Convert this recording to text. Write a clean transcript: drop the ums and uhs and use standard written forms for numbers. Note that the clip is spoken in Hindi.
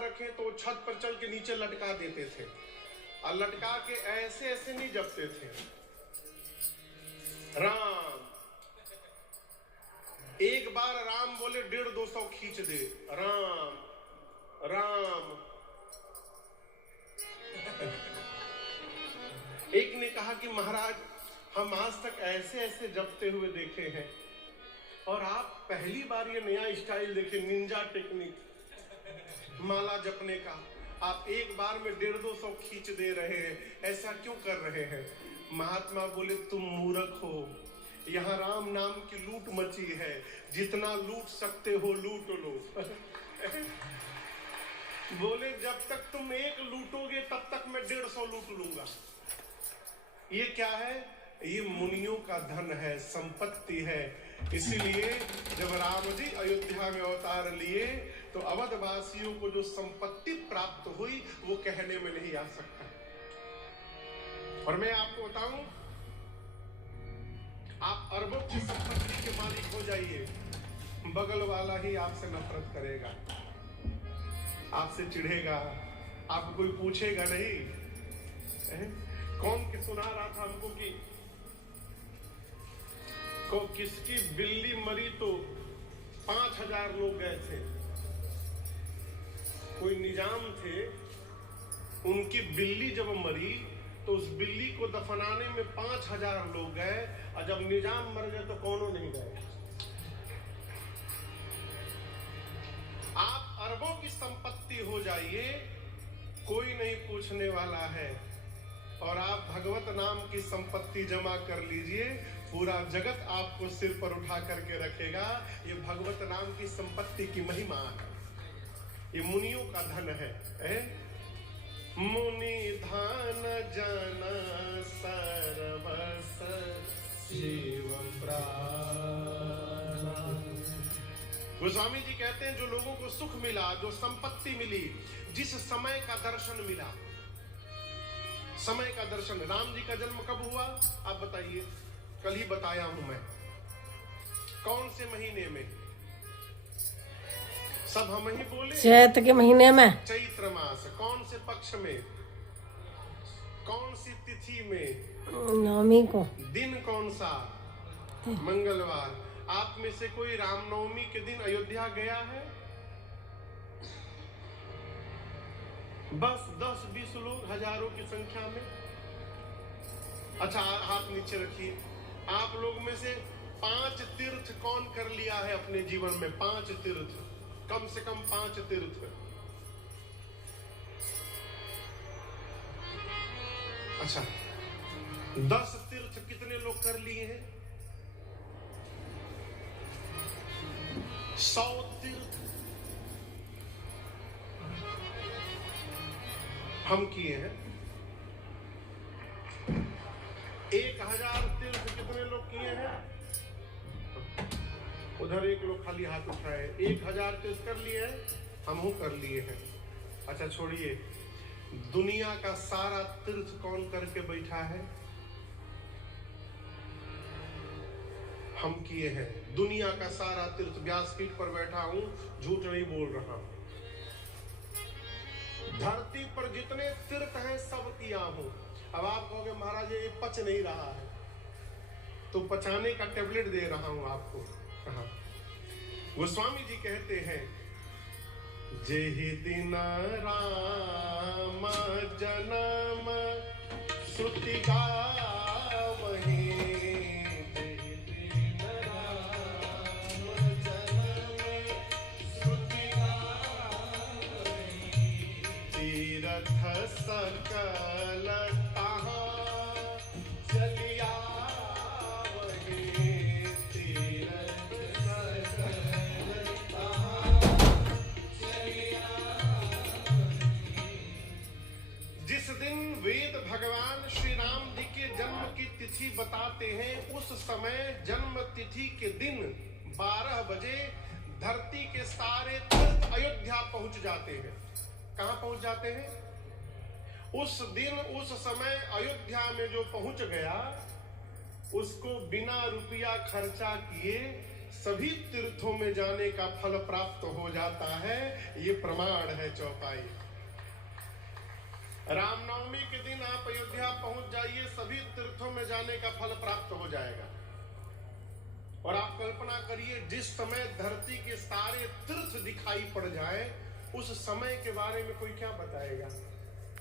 रखें तो छत पर चल के नीचे लटका देते थे, और लटका के ऐसे ऐसे नहीं जपते थे। राम, एक बार राम बोले 150-200 खींच दे, राम राम। एक ने कहा कि महाराज हम आज तक ऐसे ऐसे जपते हुए देखे हैं, और आप पहली बार ये नया स्टाइल देखे, निंजा टेक्निक, माला जपने का। आप एक बार में 150-200 खींच दे रहे हैं, ऐसा क्यों कर रहे हैं? महात्मा बोले तुम मूर्ख हो, यहाँ राम नाम की लूट मची है, जितना लूट सकते हो लूट लो। बोले जब तक तुम एक लूटोगे तब तक मैं 150 लूट लूंगा। ये क्या है? ये मुनियों का धन है, संपत्ति है। इसीलिए जब राम जी अयोध्या में अवतार लिए तो अवध वासियों को जो संपत्ति प्राप्त हुई वो कहने में नहीं आ सकता। और मैं आपको बताऊं, आप अरबों की संपत्ति के मालिक हो जाइए, बगल वाला ही आपसे नफरत करेगा, आपसे चिढ़ेगा, आपको कोई पूछेगा नहीं। कौन के सुना रहा था हमको कि किसकी बिल्ली मरी तो 5000 लोग गए थे। कोई निजाम थे, उनकी बिल्ली जब मरी तो उस बिल्ली को दफनाने में 5000 लोग गए, और जब निजाम मर गए तो कौनों नहीं गए। आप अरबों की संपत्ति हो जाइए, कोई नहीं पूछने वाला है। और आप भगवत नाम की संपत्ति जमा कर लीजिए, पूरा जगत आपको सिर पर उठा करके रखेगा। ये भगवत नाम की संपत्ति की महिमा है, ये मुनियों का धन है। मुनि धन जन सर्वस शिव प्राण। गोस्वामी जी कहते हैं जो लोगों को सुख मिला, जो संपत्ति मिली, जिस समय का दर्शन मिला, समय का दर्शन। राम जी का जन्म कब हुआ आप बताइए? कल ही बताया हूं मैं। कौन से महीने में? सब हम ही बोले, चैत के महीने में, चैत्र मास। कौन से पक्ष में? कौन सी तिथि में? नवमी को। दिन कौन सा? मंगलवार। आप में से कोई रामनवमी के दिन अयोध्या गया है? बस 10-20 लोग, हजारों की संख्या में। अच्छा हाथ नीचे रखिए। आप लोग में से 5 तीर्थ कौन कर लिया है अपने जीवन में? 5 तीर्थ, कम से कम 5 तीर्थ। अच्छा 10 तीर्थ कितने लोग कर लिए हैं? 100 तीर्थ हम किए हैं। 1000 तीर्थ कितने लोग किए हैं? उधर एक लोग खाली हाथ उठाए। 1000 तीर्थ कर लिए हैं, हम कर लिए हैं। अच्छा छोड़िए, दुनिया का सारा तीर्थ कौन करके बैठा है? हम किए हैं दुनिया का सारा तीर्थ। व्यासपीठ पर बैठा हूं, झूठ नहीं बोल रहा हूं। धरती पर जितने तीर्थ हैं सब किया हूं। अब आप कहोगे महाराज ये पच नहीं रहा है, तो पचाने का टेबलेट दे रहा हूं आपको। कहा गोस्वामी जी कहते हैं, जेहि दिन राम जन्म सुति गावहि, जेहि दिन राम जन्म सुति गावहि, तीरथ सकल तहाँ चलिया वही, तीरथ सकल तहाँ चलिया वही। जिस दिन वेद भगवान श्री राम जी के जन्म की तिथि बताते हैं, उस समय जन्म तिथि के दिन 12 बजे धरती के सारे तीर्थ अयोध्या पहुंच जाते हैं। कहां पहुंच जाते हैं? उस दिन उस समय अयोध्या में जो पहुंच गया, उसको बिना रुपया खर्चा किए सभी तीर्थों में जाने का फल प्राप्त हो जाता है। ये प्रमाण है चौपाई। रामनवमी के दिन आप अयोध्या पहुंच जाइए, सभी तीर्थों में जाने का फल प्राप्त हो जाएगा। और आप कल्पना करिए, जिस समय धरती के सारे तीर्थ दिखाई पड़ जाए, उस समय के बारे में कोई क्या बताएगा।